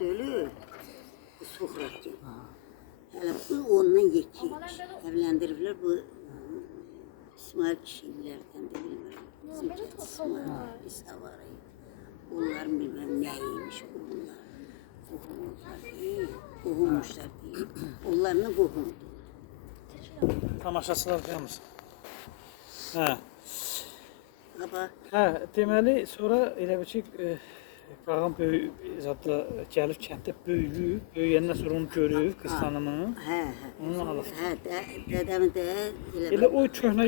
Dölü, bu Sokrat. Hələ bu ondan yekiymiş. Evlendiriblər bu İsmail kişilərdən de bilmirəm. Bizim İsmail, İsa var. Onlar bilmem neymiş onlar. Qohumuşlar deyil. Onlarla qohumdur. Tamaşaçılar gəlməsin. Hə. Hə, deməli sonra elə bir ki qağam böyük zətlə gəlib kənddə böyüyüb, böyüyəndən sonra onu görüb qız xanımı. Hə. Onu alıb. Hə, dədəmi də Elə o köhnə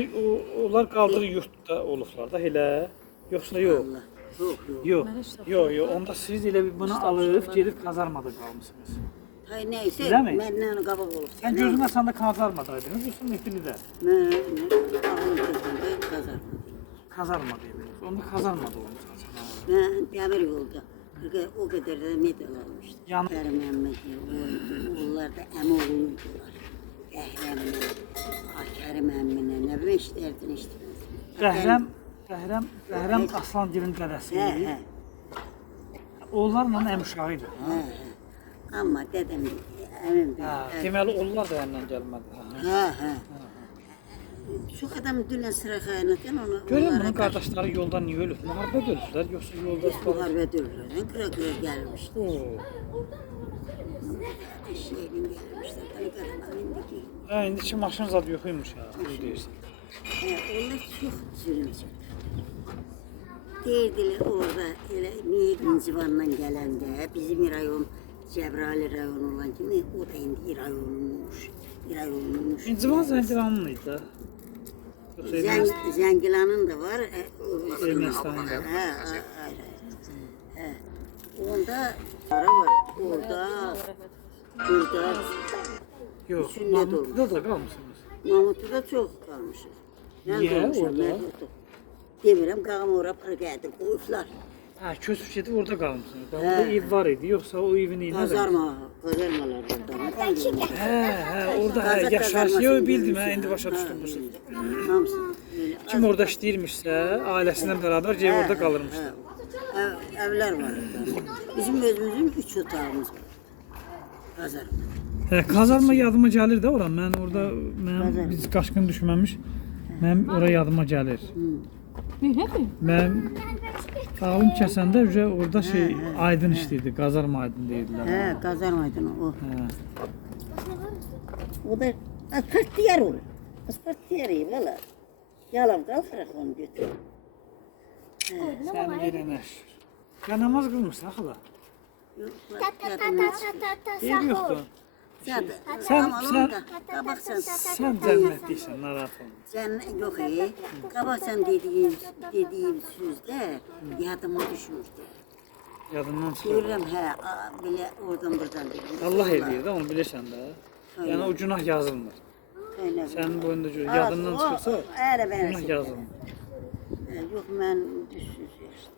onlar qaldığı yurtda olublar da elə. Yoxsa yox? Yox. Onda siz elə bir bunu alıb gedib kazarmada qalmısınız. Hay neyse, məndən qabaq olub. Sən gözün açanda kazarmadaydınız, yoxsa Mehtilidə? Kazarmadaydınız. Onda kazarmada olmuş. Mən dəmir yolda o qədər də medal almışdım. Kərim Məhəmməd, onlar da əmi oğluydular. Bəhrəmlə, Kərim Məhəmmədə, nə bilim işlərdin işlərdin. Bəhrəm Aslangilin dədəsi idi. Onlarla əmişağı idi. Amma dədəm, əmim də. Deməli, onlar da əndən gəlmədi. Hə. Çox adam dünən sıra xəyanətən onu... Görün, bunun qardaşları yoldan niyə ölüb? Müharibədə ölüblər, yoxsa yolda... Müharibədə ölüblər, qıra-qıra gəlmişdi. Şeyinin gəlmişdi, qadınlar indiki. İndiki maşın zadı yox imiş ya, deyirsən. Onlar çox zülüm çəkdi. Deyirdilər orada, elə Meyqin-Civandan gələndə, bizim rayon, Cəbrayıl rayonu olan kimi, o da indi rayonunmuş. İncivan Zəngilanın idi da. Zəngilanın da var. Ermənistanın da. Hə. Onda para var. Orada, burada. Yox, Mahmudlu'da da qalmışsınız. Mahmudlu'da çox qalmışıq. Niyə orada? Demirəm, qağım ora para gəldi, qoyublar. Köçüb gedib orada qalmışsınız. Orada ev var idi, yoxsa o evin iyi nədir? Qazarmalar orada. Orada yaşayış, yox bildim, indi başa düşdüm. Kim orada işləyirmişsə, ailəsindən bərabər gəlib orada qalırmışlar. Evlər var orada. Bizim özümüzün 3 otağımız var. Qazarma. Kazarma yadıma gəlir də ora. Mən orada, biz qaşqın düşməmiş, mənim ora yadıma gəlir. Mən ağlım kəsəndə orada aydın işləyirdi, qazarma aydın deyirlər. Hə, qazarma aydın o. O da asfalt diyar olur. Asfalt diyar iyi valla. Yalan qalsıraq onu götürür. Sən yerənə şükür. Ya namaz qılmışsın, xala? Deyir yoxdur. Sən cənnətliksən, narahat olma. Yox, qabaq sən dediyim sözdə yadıma düşmüşdü. Yadından çıxır. Görürəm, belə oradan-buradan deyim. Allah eləyir də, onu bilirsən də. Yəni o günah yazılmır. Sənin boyunda yadından çıxırsa, günah yazılmır. Yox, mən düşsüz yaşdım.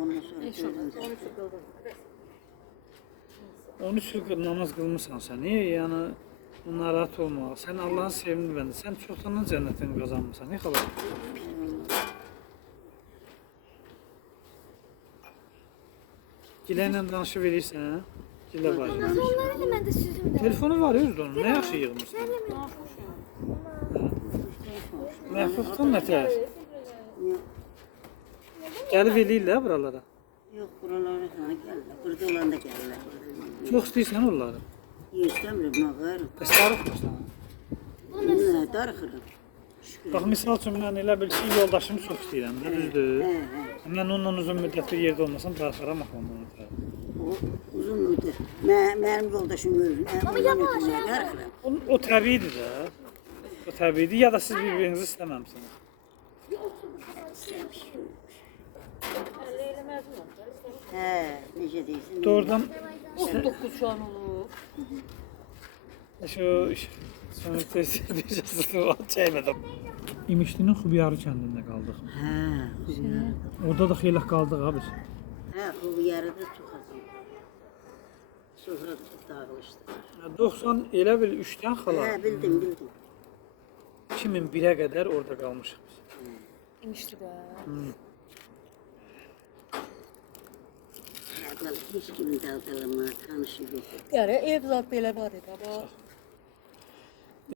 Ondan sonra görürəm. 13 il namaz qılmırsan sən, yəni narahat olma. Sən Allahın sevimli bəndə, sən çoxdandan cənnətini qazanmırsan, ne xala? Gilə ilə danışıb verirsən, gilə var. Telefonu var özdə onun, nə yaxşı yığmışsın? Məhfufdan nətər? Gəlib eləyirlər buralara? Yox, buralara sana gəlirlər, burada olanda gəlirlər. Çox istəyirsən onları? İstəmirəm, mağarım. Bəs darıxmırsan? Darıxırım. Bax, misal üçün, mən elə bil ki, yoldaşımı çox istəyirəm, düzdür? Mən onunla uzun müddət bir yerdə olmasam, darıxaram axı onu. Uzun müddət. Mənim yoldaşım ölür. O təbiidir də. O təbiidir, ya da siz bir-birinizi istəməmsiniz. Necə deyirsin? Doğrudan... 19 şu an olur. Sonra tezgah çəkmədim. İmişlinin Xubiyarı kəndində qaldıq. Orada da xeyli qaldıq abi. Xubiyarı da çox azam. Sonra dağılışdı. 90 elə bil 3-dən xala. Bildim. 2001-ə qədər orada qalmışıq biz. İmişli də. Vallahi hiç kimin daldalanma tanışı yok. Yani ev zat belə var idi ama